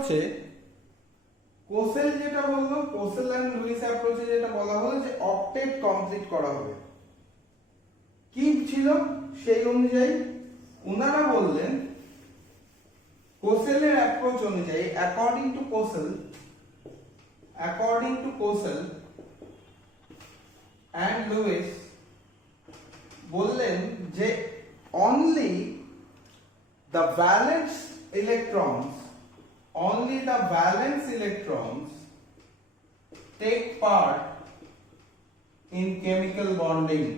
অ্যাপ্রোচে কোসেল যেটা বললো, কোসেল and Luis অ্যাপ্রোচে যেটা বলা হলো যে অক্টেট কমপ্লিট করা হবে, কি ছিল সেই অনুযায়ী ওনারা বললেন কোসেলের অ্যাপ্রোচ অনুযায়ী অ্যাকর্ডিং টু কোসেল এন্ড লুইস বললেন যে only the valence electrons take part in chemical bonding.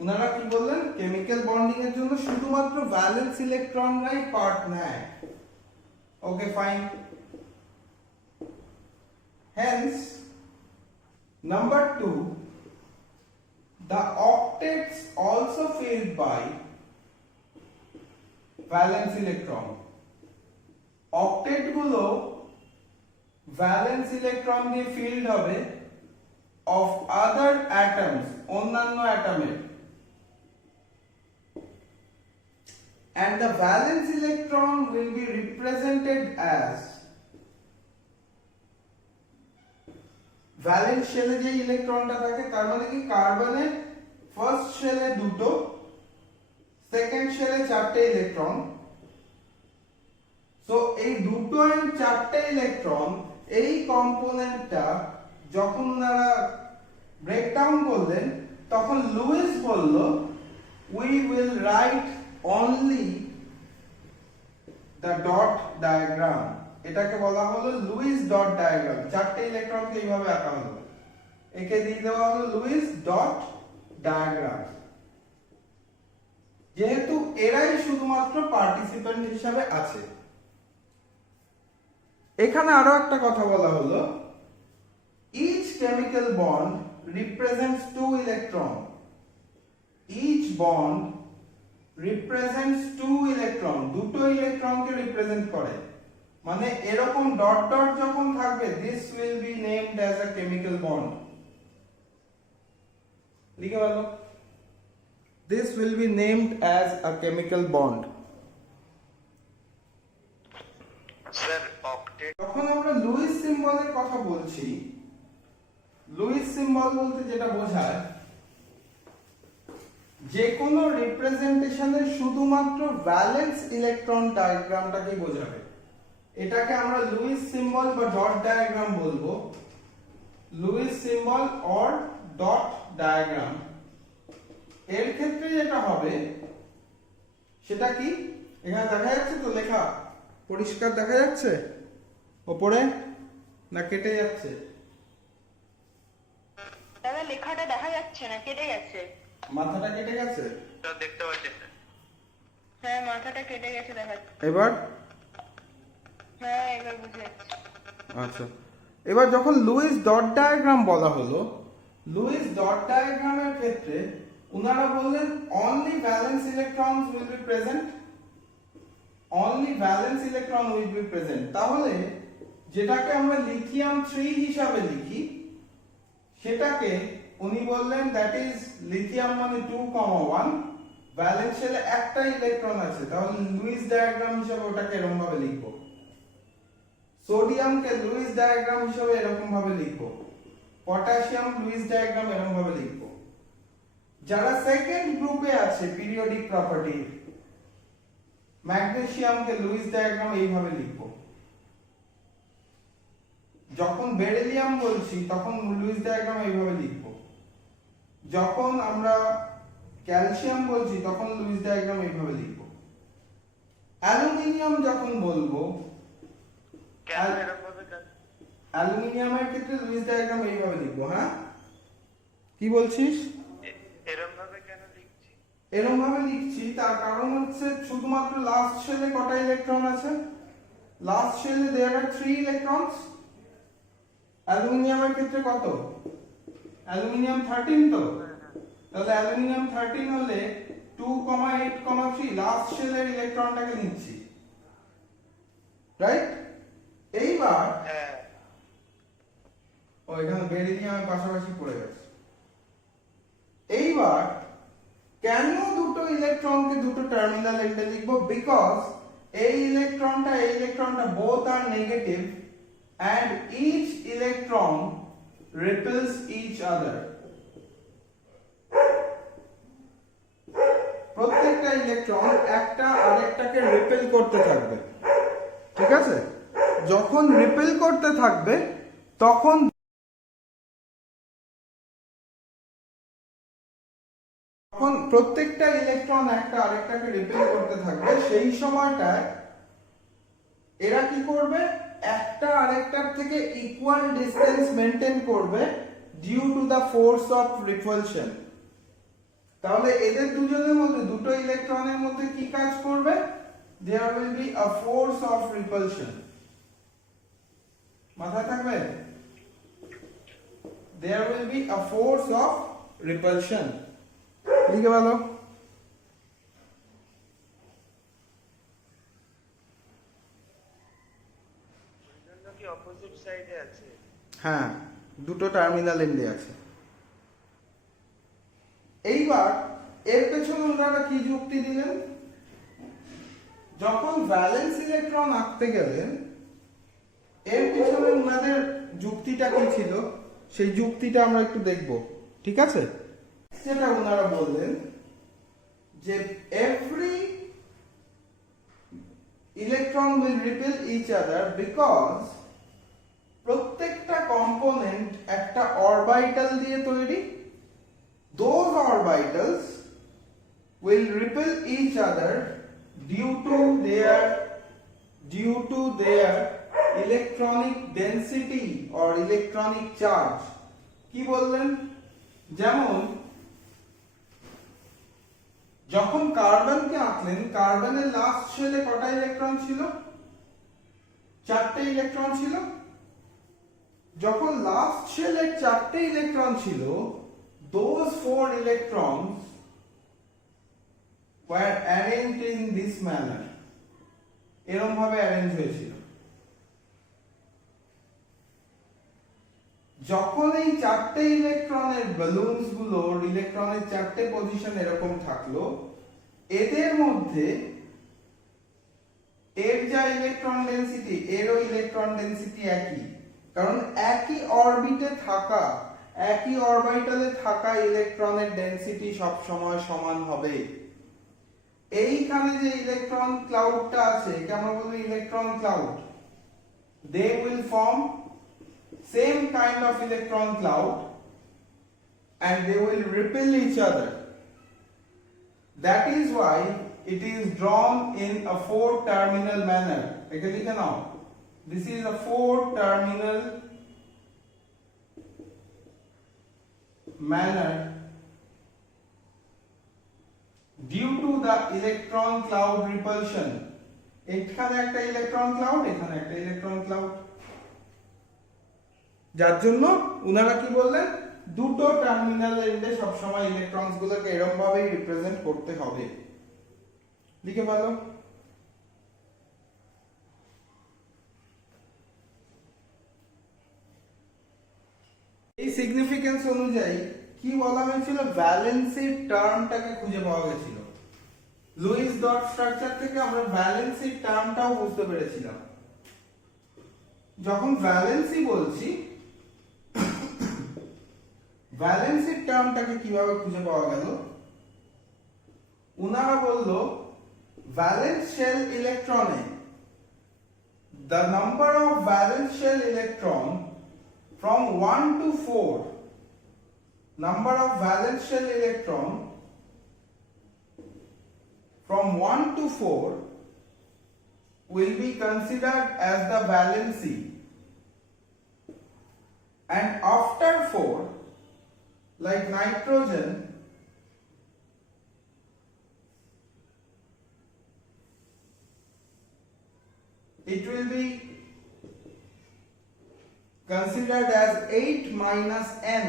উনারা কি বললেন, কেমিক্যাল বন্ডিং এর জন্য শুধুমাত্র ভ্যালেন্স ইলেকট্রনরাই পার্ট নেয়। Okay fine. Hence number 2, the octets also filled by valence electron. Octet গুলো ভ্যালেন্স ইলেকট্রন দিয়ে ফিল্ড হবে of other atoms, অন্যান্য অ্যাটমের, and the valence electron will be represented as valence শেলে যে ইলেকট্রনটা থাকে তার মানে কি কার্বনের ফার্স্ট শেলে দুটো, সেকেন্ড শেলে চারটে ইলেকট্রন। সো এই দুটো এন্ড চারটে ইলেকট্রন এই কম্পোনেন্টটা যখন ওনারা ব্রেকডাউন করলেন তখন লুইস বলল we will write only the dot diagram, এটাকে বলা হলো লুইস ডট ডায়াগ্রাম। চারটে ইলেকট্রনকে এইভাবে আঁকা হলো, একে দিয়ে দেওয়া হলো লুইস ডট ডায়াগ্রাম, যেহেতু এরাই শুধুমাত্র পার্টিসিপেন্ট হিসাবে আছে। এখানে আরো একটা কথা বলা হলো, each chemical bond represents 2 electrons, each bond represents 2 electrons, দুটো ইলেকট্রনকে রিপ্রেজেন্ট করে। মানে এরকম ডট ডট যখন থাকবে this will be named as a chemical bond, লিখে বলো, this will be named as a chemical bond. Sir octet যখন আমরা লুইস সিম্বলের কথা বলছি, লুইস সিম্বল বলতে যেটা বোঝায় যে কোনো রিপ্রেজেন্টেশনের শুধুমাত্র ভ্যালেন্স ইলেকট্রন ডায়াগ্রামটাকে বোঝাবে। এটাকে আমরা লুইস সিম্বল বা ডট ডায়াগ্রাম বলবো, Lewis symbol or dot diagram. এর ক্ষেত্রে যেটা হবে সেটা কি, এখানে দেখা যাচ্ছে তো লেখা, পরিষ্কার দেখা যাচ্ছে ওপরে না কেটে যাচ্ছে? দাদা লেখাটা দেখা যাচ্ছে না, কেটে গেছে। মাথাটা কেটে গেছে? দেখতে পাচ্ছেন? হ্যাঁ মাথাটা কেটে গেছে দেখা যাচ্ছে। এবার? হ্যাঁ এবার বুঝে যাচ্ছে। আচ্ছা, এবার যখন লুইস ডট ডায়াগ্রাম বলা হলো, লুইস ডট ডায়াগ্রামের ক্ষেত্রে ওনারা বললেন only valence electrons will be present, only valence electron will be present. তাহলে যেটাকে আমরা লিথিয়াম 3 হিসাবে লিখি সেটাকে উনি বললেন দ্যাট ইজ লিথিয়াম মানে 2,1, ভ্যালেন্স শেলে একটা ইলেকট্রন আছে, তাহলে লুইস ডায়াগ্রাম হিসাবে ওটাকে এরকম ভাবে লিখবো। সোডিয়ামকে লুইস ডায়াগ্রাম হিসাবে এরকম ভাবে লিখবো, পটাশিয়াম লুইস ডায়াগ্রাম এরকম ভাবে লিখবো। যারা সেকেন্ড গ্রুপে আছে পিরিয়ডিক প্রপার্টি, ম্যাগনেসিয়ামকে লুইস ডায়াগ্রাম এইভাবে লিখবো। যখন বেরিলিয়াম বলছি তখন লুইস ডায়াগ্রাম এইভাবে লিখবো। যখন আমরা ক্যালসিয়াম বলছি তখন লুইস ডায়াগ্রাম এইভাবে লিখবো। অ্যালুমিনিয়াম যখন বলবো, অ্যালুমিনিয়ামের ক্ষেত্রে লুইস ডায়াগ্রাম এইভাবে লিখবো। হ্যাঁ কি বলছিস? এরকম ভাবে কেন লিখছি? এরকম ভাবে লিখছি তার কারণ হচ্ছে শুধুমাত্র লাস্ট শেলে কটা ইলেকট্রন আছে? লাস্ট শেলে देयर আর 3 ইলেকট্রনস। অ্যালুমিনিয়ামের ক্ষেত্রে কত? অ্যালুমিনিয়াম 13 তো, তাহলে অ্যালুমিনিয়াম 13 হলে 2,8,3 লাস্ট শেলের ইলেকট্রনটাকে নিচ্ছি, রাইট? এইবার এখানে বেরিলিয়ামের পাশাপাশি পড়ে গেছে। এইবার কেন দুটো ইলেকট্রনকে দুটো টার্মিনাল এন্ডে লিখবো বিকজ এই ইলেকট্রনটা both are negative and each electron repels each other. প্রত্যেকটা ইলেকট্রন একটা আরেকটাকে রিপেল করতে থাকবে, ঠিক আছে? যখন রিপেল করতে থাকবে তখন প্রত্যেকটা ইলেকট্রন একটা আরেকটাকে রিপেল করতে থাকবে, সেই সময়টায় এরা কি করবে, একটা আরেকটার থেকে ইকুয়াল ডিসটেন্স মেনটেন করবে due to the force of repulsion. তাহলে এদের দুজনের মধ্যে, দুটো ইলেকট্রনের মধ্যে কি কাজ করবে? There will be a force of repulsion. মাথায় থাকবে? There will be a force of repulsion. লিখে ভালো। কি অপোজিট সাইডে আছে? হ্যাঁ, দুটো টার্মিনাল এন্ডে আছে। এইবার এর পেছনে ওনারা কি যুক্তি দিলেন? যখন ভ্যালেন্স ইলেকট্রন আঁকতে গেলেন এর পেছনে ওনাদের যুক্তিটা কি ছিল সেই যুক্তিটা আমরা একটু দেখব, ঠিক আছে? যেটা ওনারা বললেন যে every electron will repel each other because প্রত্যেকটা কম্পোনেন্ট একটা অরবিটাল দিয়ে তৈরি। Those orbitals will repel each other due to their electronic density or electronic charge. কি বললেন? যেমন যখন কার্বনকে আঁকলেন, কার্বনের লাস্ট শেলে কটা ইলেকট্রন ছিল? 4টে ইলেকট্রন ছিল। যখন লাস্ট শেলে 4টে ইলেকট্রন ছিল, those 4 electrons were arranged in this manner. এরকম ভাবে অ্যারেঞ্জ হয়েছিল। যখন এই 4টে ইলেকট্রনের ব্যালুনস গুলোর ইলেকট্রনের 4টে পজিশন এরকম থাকলো, এদের মধ্যে এর যা ইলেকট্রন ডেনসিটি, এরও ইলেকট্রন ডেনসিটি একই, কারণ একই অরবিটে থাকা, একই অরবিটালে থাকা ইলেকট্রনের ডেনসিটি সব সময় সমান হবে। এইখানে যে ইলেকট্রন ক্লাউডটা আছে, একে আমরা বলবো electron cloud. They will form same kind of electron cloud and they will repel each other. That is why it is drawn in a 4-terminal manner. একে লিখে নাও, this is a 4-terminal manner due to the electron cloud repulsion. এখানে একটা electron cloud, এখানে একটা electron cloud, যার জন্য উনারা কি বললেন, দুটো টার্মিনাল এন্ডে সব সময় ইলেকট্রনস গুলোকে এরকম ভাবে রিপ্রেজেন্ট করতে হবে। লিখে ভালো। এই সিগনিফিকেন্স অনুযায়ী কি বলা হয়েছিল, ভ্যালেন্সি টার্মটাকে খুঁজে পাওয়া গেছিল। লুইস ডট স্ট্রাকচার থেকে আমরা ভ্যালেন্সি টার্মটাও বুঝতে পেরেছিলাম। যখন ভ্যালেন্সি বলছি, ভ্যালেন্সি টার্মটাকে কিভাবে খুঁজে পাওয়া গেল? উনারা বলল ভ্যালেন্স শেল ইলেকট্রনে the number of valence shell electron from 1 to 4, number of valence shell electron from 1 to 4 will be considered as the valency, and after 4, like nitrogen, it will be considered as 8 minus n.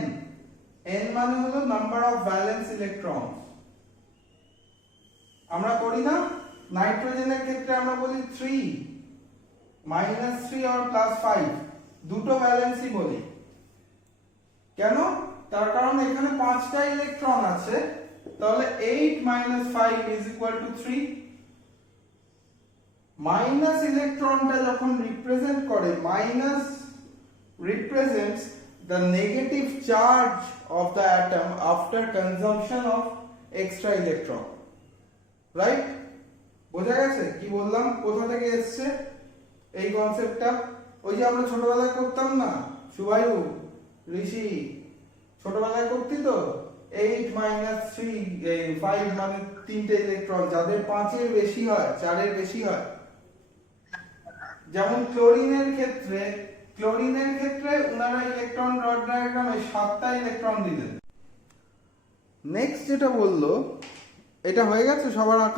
n মানে হলো number of valence electrons. আমরা করি না, নাইট্রোজেনের ক্ষেত্রে আমরা বলি 3 -3 or +5, দুটো ভ্যালেন্সি বলি। কেন? তার কারণ এখানে 5টা ইলেকট্রন আছে তাহলে 8 minus 5 is equal to 3. Minus ইলেকট্রনটা যখন রিপ্রেজেন্ট করে, minus represents the negative charge of the atom after consumption of extra electron. Right? বোঝা গেছে কি বললাম, কোথা থেকে এসছে এই কনসেপ্টটা? ওই যে আমরা ছোটবেলায় করতাম না, শুভায়ু, ঋষি, ছোটবেলায় করতি তো 8 minus 3 5 মানে তিনটে ইলেকট্রন, যাদের 5 এর বেশি হয়, 4 এর বেশি হয়। যেমন ক্লোরিনের ক্ষেত্রে ওনারা ইলেকট্রন ডট ডায়াগ্রামে 7টা ইলেকট্রন দিলেন। নেক্সট যেটা বললো, এটা হয়ে গেছে সবার আঁকা?